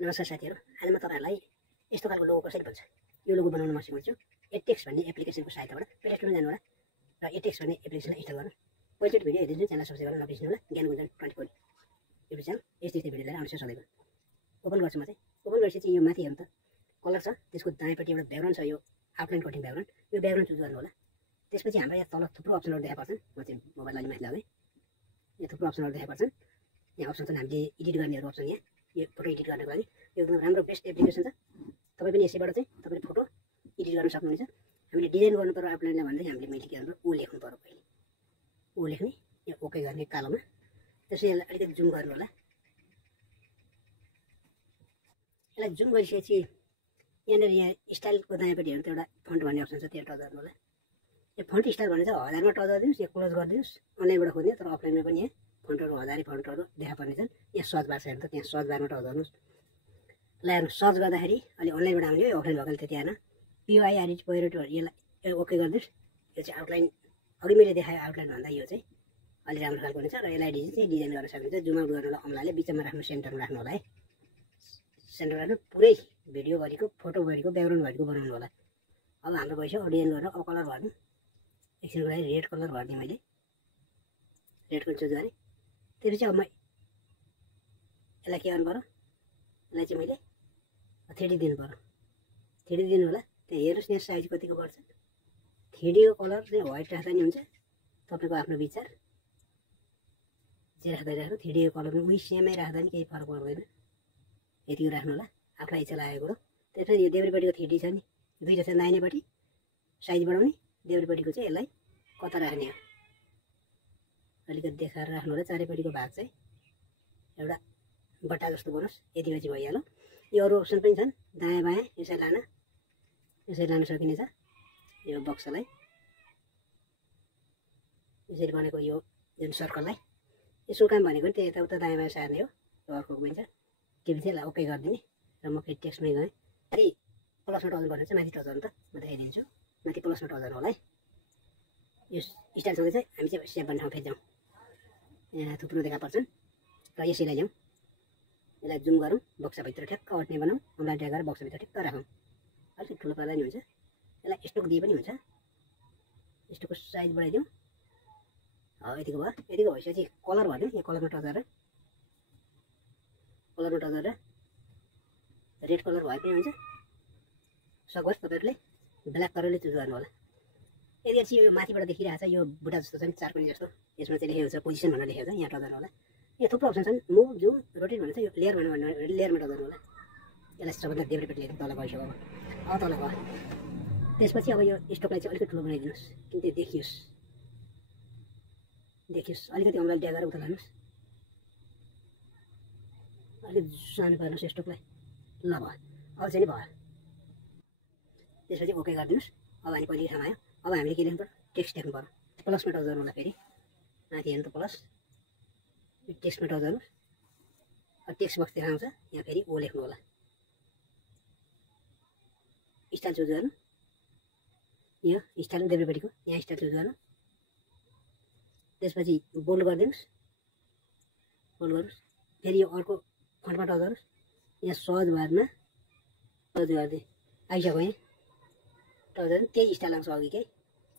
नमस्कार साथीहरु, आज म तपाईहरुलाई यस्तो खालको लोगो कसरी बन्छ यो लोगो बनाउन म सिकाउँछु। एडटेक्स भन्ने एप्लिकेसनको सहायताबाट प्ले स्टोरमा जानु होला र एडटेक्स भन्ने एप्लिकेसनलाई इन्स्टल गर्नु। पहिलोचोटि भिडियो हेर्दिनु, च्यानल सब्स्क्राइब गर्न नबिर्सनु होला। ज्ञान गुञ्जन 24 युट्युब च्यानल यस्तै भिडियो लिएर आउँछु सधैँको। ओपन गर्छु म चाहिँ। ओपन गरेपछि चाहिँ यो माथि हेर्नु त कलर छ, त्यसको दायाँपट्टि एउटा ब्याकग्राउन्ड छ, यो आउटलाइन कटिङ ब्याकग्राउन्ड। यो ब्याकग्राउन्ड चुज गर्नु होला। त्यसपछि हाम्रो यहाँ तल थुप्रो अप्सनहरु देखा पर्छन्। म चाहिँ मोबाइल अलि माथि लगाए यहाँ थुप्रो अप्सनहरु देखा पर्छन्। यहाँ अप्सन छन् हामीले एडिट गर्नेहरु अप्सन। यहाँ यो फोटो एडिट गर्नको लागि यो एकदम राम्रो बेस्ट एप्लिकेसन छ। तपाई पनि यसैबाट चाहिँ तपाईले फोटो एडिट गर्न सक्नुहुन्छ। हामीले डिजाइन गर्नु पर्यो आउटलाइनलाई भन्दै हामीले मैले के गर्नु पर्यो, ओ लेख्नु पर्यो। पहिले ओ लेख्ने, यहाँ ओके गर्ने कालोमा। त्यसपछि यसलाई अलिकति जुम गर्नु होला। यसलाई जुम गरिसकेपछि यहाँनिर यहाँ स्टाइलको दायाँपट्टि हेर्नु त एउटा फन्ट भन्ने अप्सन छ, त्यो टच गर्नु होला। यो फन्ट स्टाइल भने चाहिँ 1000 मा टच गरिदिनुस्, यहाँ क्लोज गरिदिनुस्। अनलाइनबाट खोज्ने तर अफलाइनमा पनि यहाँ फन्टहरु 1000 फन्टहरु देखा पर्ने छन्। यहाँ सर्च बार छ हेर्नु त, त्यहाँ सर्च बारमा टच गर्नुस्। ल हेर्नु सर्च गर्दाखेरि अलि अनलाइनबाट आउने हो, अफलाइन भएकोले त्यति आएन। PYRH पोइरोटो यसलाई ओके गरिदिनुस्। यो चाहिँ आउटलाइन अघि मैले देखाएँ आउटलाइन भन्दा यो चाहिँ अलि राम्रो खालको हुन्छ र यसलाई चाहिँ डिजाइन गर्न सक्नुहुन्छ। जुम आउट गर्नु होला, अम्लाले बिचमा राख्नु, सेन्टरमा राख्नु होला है। सेन्टर राख्नु, पुरै भिडियो भरिको फोटो भरिको ब्याकग्राउन्ड भरिको बनाउनु होला। अब हाम्रो भइसक्यो। अब डिजाइन गरेर अब कलर भर्नु। एकछिनको लागि रेड कलर भर्दिएँ मैले, रेड कलर चुज गरेँ। त्यसपछि अब म यसलाई के गर्नु पर्यो, यसलाई चाहिँ मैले 3D दिनु पर्यो। 3D दिनु होला। त्यहाँ हेर्नुहोस् यहाँ साइज कतिको बढ्छ। 3D को कलर चाहिँ व्हाइट राख्दा नि हुन्छ, तपाईँको आफ्नो विचार। जे राख्दै राख्नु, 3D को कलर पनि उही सेमै राख्दा नि केही फरक पर्दैन। यतिको राख्नु होला आफूलाई इच्छा लागेको। त्यसपछि यो देब्रेपट्टिको 3D छ नि, दुईटा छ, दाहिनेपट्टि साइज बढाउने, देब्रेपट्टिको चाहिँ यसलाई कता राख्ने हो अलिकति देखाएर राख्नु होला। चारैपट्टिको भाग चाहिँ एउटा बट्टा जस्तो बनोस्, यतिमा चाहिँ भइहाल्यो। यो अरू अप्सन पनि छन्, दायाँ बायाँ यसरी लान सकिनेछ। यो बक्सलाई यसरी बनेको यो जुन सर्कललाई यसो काम भनेको नि त्यो यताउता दायाँ बायाँ सार्ने हो। अर्को पनि छ, के भन्छ यसलाई ओके गरिदिने। र म फेरि टेक्स्टमै गएँ। फेरि प्लसमा टच गर्नु चाहिँ माथि टच गर्नु त, म देखाइदिन्छु। माथि प्लसमा टच गर्नु होला है। यो स्टाइलसँग चाहिँ हामी चाहिँ सेभ भन्ने ठाउँ फेरि जाउँ। यहाँ थुप्रो देखा पर्छन् र यसैलाई जाउँ। यसलाई जुम गरौँ, बक्साभित्र ठ्याक्क अट्ने बनाऊँ। अनलाइन ट्याग गरेर बक्साभित्र ठ्याक्क राखौँ। अलिक ठुलो पार्दा नि हुन्छ। यसलाई स्टोक दिए पनि हुन्छ। स्टोकको साइज बढाइदिउँ। यतिको भयो। यतिको भइसकेपछि कलर भर्दिउँ। यहाँ कलरमा टच गरेर रेड कलर भए पनि हुन्छ। सकोस् तपाईँहरूले ब्ल्याक कलरले चुज गर्नु होला। यदि चाहिँ यो माथिबाट देखिरहेको छ, यो बुट्टा जस्तो छ नि, चारकोनी जस्तो, यसमा चाहिँ लेखेको छ पोजिसन भनेर लेखेको छ, यहाँ टच गर्नु होला। यहाँ थुप्रो अप्सन छन्, मुभ, जुम, रोटेट भनेर यो लेयर भन्ने लेयरमा टच गर्नु होला। यसलाई सबभन्दा देब्रेपट्टि लेख्नु, तल गइसक्यो। अब तल गयो। त्यसपछि अब यो स्टोकलाई चाहिँ अलिकति ठुलो बनाइदिनुहोस्, किन त्यो देखियोस्। अलिकति अमलाले ड्याग गरेर उता लानुहोस्। अलिकति सानो पार्नुहोस् स्टोकलाई। ल भयो। अब चाहिँ नि भयो। त्यसपछि ओके गरिदिनुहोस्। अब हामी पहिलो ठाउँमा आयो। अब हामीले के लेख्नु पर्यो, टेक्स्ट लेख्नु पर्यो। प्लसमा टच गर्नु होला। फेरि माथि हेर्नु त प्लस, यो टेक्स्टमा टच गर्नुहोस्। अब टेक्स्ट बक्स देखाउँछ, यहाँ फेरि ओ लेख्नु होला। स्टाइल चुज गर्नु, यो स्टाइल देब्रेपट्टिको यहाँ स्टाइल चुज गर्नु। त्यसपछि बोल्ड गरिदिनुहोस्। फेरि यो अर्को फन्टमा टच गर्नुहोस्। यहाँ सर्च बारमा टच गरिदिए आइसक्यो। यहाँ टच गर्नु, त्यही स्टाइल आउँछ अघिकै।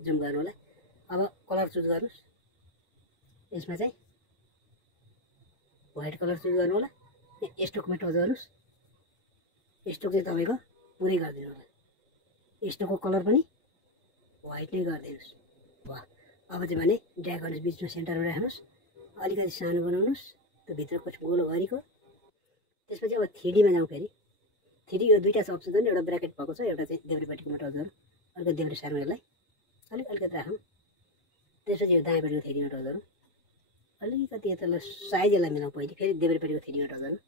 जुम गर्नु होला। अब कलर चुज गर्नुहोस्। यसमा चाहिँ व्हाइट कलर चुज गर्नु होला। यहाँ स्टोकमा टच गर्नुहोस्। स्टोक चाहिँ तपाईँको पुरै गरिदिनु होला। स्टोकको कलर पनि व्हाइट नै गरिदिनुहोस्। भयो। अब चाहिँ भने ड्र्याग गर्नुहोस्, बिचमा सेन्टरमा राख्नुहोस्, अलिकति सानो बनाउनुहोस्, त्यो भित्रको गोलो गरिको। त्यसपछि अब 3D मा जाउँ। फेरि 3D यो दुईवटा अप्सन छ नि, एउटा ब्राकेट भएको छ, एउटा चाहिँ देब्रेपट्टिकोमा टच गरौँ। अलिकति देब्रे सार्नु, यसलाई अलिकति राखौँ। त्यसपछि यो दायाँपट्टिको 3D मा टच गरौँ। अलिकति यतालाई साइज यसलाई मिलाउँ। पहिले फेरि देब्रेपट्टिको 3D मा टच गरौँ।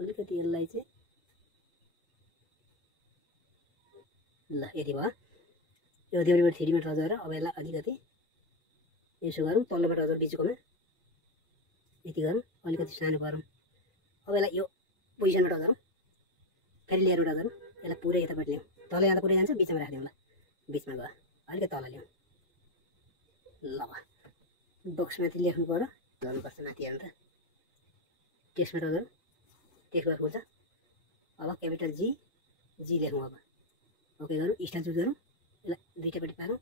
अलिकति यसलाई चाहिँ ल यति भयो। यो देब्रेपट्टि 3D मा टच गरेर अब यसलाई अलिकति यसो गरौँ, तल्लोबाट टच गरौँ, बिचकोमा यति गरौँ, अलिकति सानो गरौँ। अब यसलाई यो पोजिसनमा टच गरौँ। फेरि लेयरमा टच गरौँ। यसलाई पुरै यतापट्टि ल्याउँ। तल जाँदा पुरै जान्छ, बिचमा राखिदिउँ। ल बिचमा गयो, अलिकति तल ल्याउँ। ल बक्समाथि लेख्नु पर्यो, गर्नुपर्छ माथि हेर्नु त। टेक्स्टमा टच गरौँ। टेक्स्ट बार खुल्छ। अब क्यापिटल जी लेखौँ। अब ओके गरौँ, स्टाइल चुज गरौँ, यसलाई दुईटापट्टि पारौँ,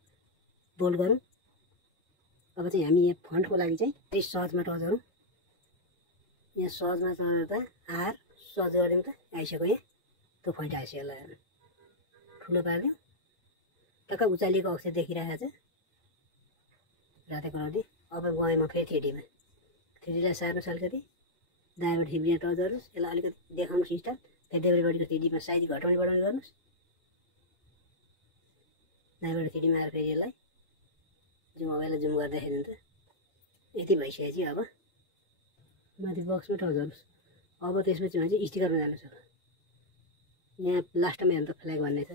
बोल्ड गरौँ। अब चाहिँ हामी यहाँ फन्टको लागि चाहिँ सर्चमा टच गरौँ। यहाँ सर्चमा टच गर्दा आर सर्च गरिदिउँ त, आइसक्यो। यहाँ त्यो फन्ट आइसक्यो। यसलाई हेर्नु, ठुलो पारिदिउँ, टक्क उचालिएको अक्षर देखिरहेको छ, रातो कलरले। अब गएँ म फेरि 3D मा, 3Dलाई सार्नुहोस् अलिकति, दायाँबाट थिम्रिया टच गर्नुहोस्, यसलाई अलिकति देखाउनुहोस् स्टाइल, फेरि देब्रेपट्टिको 3D मा साइज घटाउने बढाउने गर्नुहोस्, दायाँबाट 3D मा आएर फेरि यसलाई जुम, अब यसलाई जुम गर्दाखेरि त यति भइसकेपछि अब माथि बक्समा टच गर्नुहोस्। अब त्यसपछि चाहिँ स्टिकरमा जानुहोस्। अब यहाँ लास्टमा हेर्नु त फ्ल्याग भन्ने छ,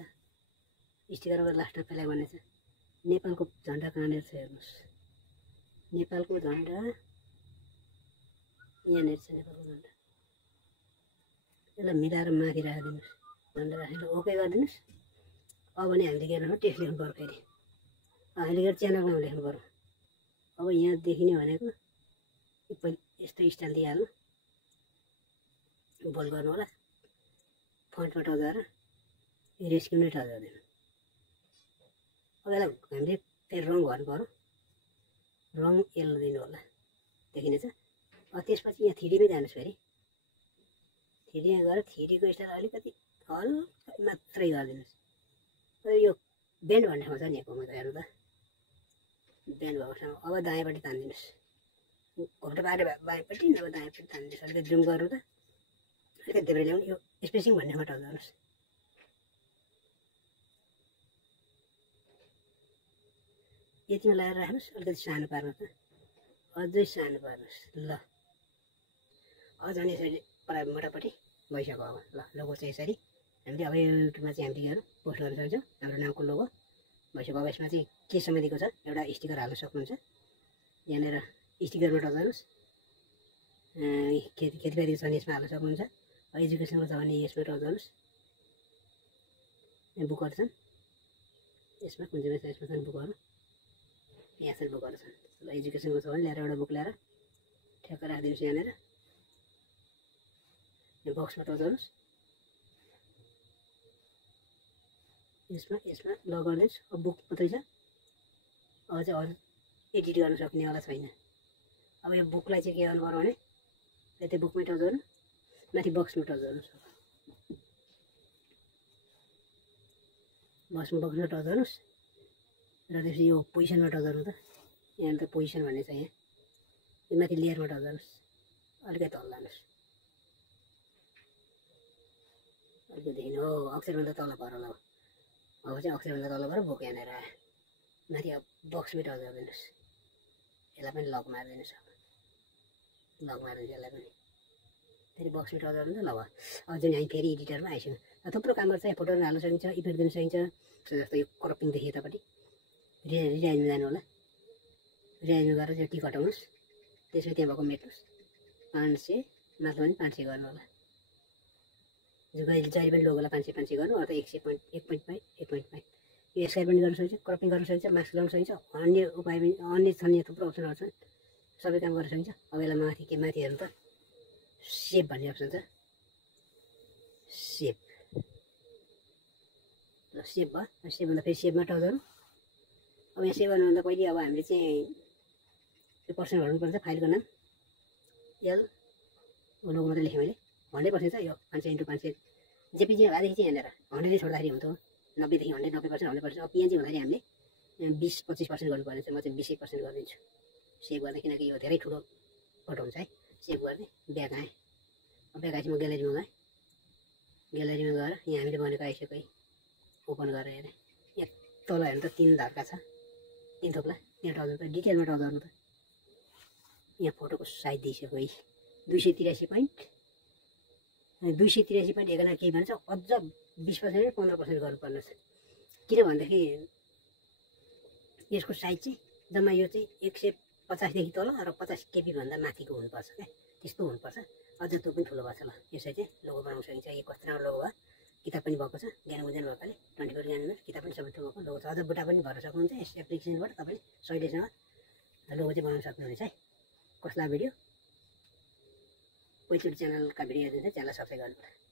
स्टिकरमा लास्टमा फ्ल्याग भन्ने छ। नेपालको झन्डा कहाँनिर छ हेर्नुहोस्, नेपालको झन्डा यहाँनिर छ, नेपालको झन्डा। यसलाई मिलाएर माथि राखिदिनुहोस्, झन्डा राखेर ओके गरिदिनुहोस्। अब भने हामीले के गर्नु, टेक्स्ट लेख्नु पर्यो। फेरि हामीले गएर च्यानलको नाम लेख्नु पर्यो। अब यहाँ देखिने भनेको यस्तो स्टाइल दिइहाल्नु, बोल्ड गर्नु होला, फन्टमा टच गरेर रेस्क्युमै टच गरिदिनु। अब यसलाई हामीले फेरि रङ गर्नु पर्यो, रङ येल्लो दिनु होला, देखिनेछ। त्यसपछि यहाँ 3D मै जानुहोस्। फेरि 3D मा गएर 3D को स्टाइल अलिकति हल्का मात्रै गरिदिनुहोस्। यो बेन्ड भन्ने ठाउँ छ नि, यहाँको हेर्नु त, बेन्ड भएको ठाउँ। अब दायाँपट्टि तानिदिनुहोस्, घोप्टो पारेर बायाँपट्टि नभए दायाँपट्टि तानिदिनुहोस्। अलिकति जुम गर्नु त, अलिकति देब्रे ल्याउनु, यो स्पेसिङ भन्नेमा टच गर्नुहोस्। यतिमा लगाएर राख्नुहोस्, अलिकति सानो पार्नुहोस् त, अझै सानो पार्नुहोस्। ल अझ अनि यसरी मोटापट्टि भइसक्यो। अब ल लोगो चाहिँ यसरी हामीले अब युट्युबमा चाहिँ हामीले के गर्नु, पोस्ट गर्न सक्छौँ, हाम्रो नामको लोगो भइसक्यो। अब यसमा चाहिँ केसम्म दिएको छ, एउटा स्टिकर हाल्न सक्नुहुन्छ। यहाँनिर स्टिकरमा टच गर्नुहोस्, खेतीपातीको छ भने यसमा हाल्न सक्नुहुन्छ। एजुकेसनको छ भने यसमा टच गर्नुहोस्, बुकहरू छन् यसमा, कुन चाहिँ यसमा छन् बुकहरू, यहाँ छन् बुकहरू छन्। ल एजुकेसनको छ भने ल्याएर एउटा बुक ल्याएर ठ्याक्क राखिदिनुहोस्। यहाँनिर बक्समा टच गर्नुहोस्, यसमा ल गरिदिनुहोस्। अब बुक मात्रै छ, अब चाहिँ अरू एडिट गर्न सक्नेवाला छैन। अब यो बुकलाई चाहिँ के गर्नु पर्यो भने त्यो बुकमै टच गर्नु, माथि बक्समा टच गर्नुहोस्। बक्समा टच गर्नुहोस् र त्यसपछि यो पोजिसनमा टच गर्नु त, यहाँ त पोजिसन भन्ने छ। यहाँ यो माथि लेयरमा टच गर्नुहोस्, अलिकति तल लानुहोस्, अलिकति देखिनु हो, अक्षरभन्दा तल पर। ल अब चाहिँ अक्षरभन्दा तल पर बुक यहाँनिर आयो, माथि अब बक्समै टच गरिदिनुहोस्। यसलाई पनि लक मारिदिनुहोस्, लक मारिदिनुहोस् यसलाई पनि, फेरि बक्समै टच गर्नु त। ल अब जुन हामी फेरि एडिटरमा आइसक्यौँ। थुप्रो कामहरू चाहिँ फोटोहरू हाल्न सकिन्छ, इफेक्ट दिन सकिन्छ। जस्तो यो क्रपिङदेखि यतापट्टि रियाइजमा जानु होला, रियाइजमा गएर त्यो टिक हटाउनुहोस्, त्यसपछि त्यहाँ भएको मेट्नुहोस्, 500 माथि पनि 500 गर्नु होला। जहिले पनि लोगोलाई 500 गर्नु, अथवा 1.5 यो स्क्वायर पनि गर्न सकिन्छ, क्रपिङ गर्न सकिन्छ, मास्क लगाउन सकिन्छ, अन्य उपाय पनि अन्य छन्। यहाँ थुप्रो अप्सनहरू छन्, सबै काम गर्न सकिन्छ। अब यसलाई माथि हेर्नु त, सेप भन्ने अप्सन छ, सेप। ल सेप भयो, सेपभन्दा फेरि सेपमा टच गरौँ। अब यहाँ सेभ गर्नुभन्दा पहिले अब हामीले चाहिँ यो पर्सेन्ट भर्नुपर्छ, फाइलको नाम एल लोगो मात्रै लेखेँ मैले, 100% छ यो 500 × 500 जेपिजी भएदेखि चाहिँ यहाँनिर 100 छोड्दाखेरि हुन्थ्यो, 90देखि 100, 90%, 100%। अब पिएनजी हुँदाखेरि हामीले 20-25% गर्नुपर्ने छ, म चाहिँ 20% गरिदिन्छु सेभ गर्दा, किनकि यो धेरै ठुलो फोटो हुन्छ है। सेभ गर्दै ब्याक आएँ, ब्याक आएपछि म ग्यालेरीमा गएँ, ग्यालेरीमा गएर यहाँ हामीले बनेको आइसक्यो, ओपन गरेर हेरेँ। यहाँ तल हेर्नु त 3 धर्का छ, 3 थोप्ला, यहाँ टच गर्नु त, डिटेलमा टच गर्नु त। यहाँ फोटोको साइज दिइसक्यो, 283 पोइन्ट 283.1 केही भन्छ, अझ 20% 15% गर्नुपर्ने छ। किन भनेदेखि यसको साइज चाहिँ जम्मा यो चाहिँ 150 देखि तल र 50 KB भन्दा माथिको हुनुपर्छ क्या, त्यस्तो हुनुपर्छ। अझ त्यो पनि ठुलो भएको छ। ल यसरी चाहिँ लोगो बनाउन सकिन्छ। यो कस्तो राम्रो लोगो भयो, किताब पनि भएको छ, ज्ञान बुझ्नु भएकोले 24 ज्ञान किताब पनि सबै ठुलो लोगो छ। अझ बुटा पनि भर्न सक्नुहुन्छ यस एप्लिकेसनबाट, तपाईँले सहिलेसँग लोगो चाहिँ बनाउन सक्नुहुनेछ है। कस्तो लाग्यो भिडियो? पहिलोचोटि च्यानलका भिडियो हेर्नुहुन्छ च्यानललाई सब्स्क्राइब गर्नु।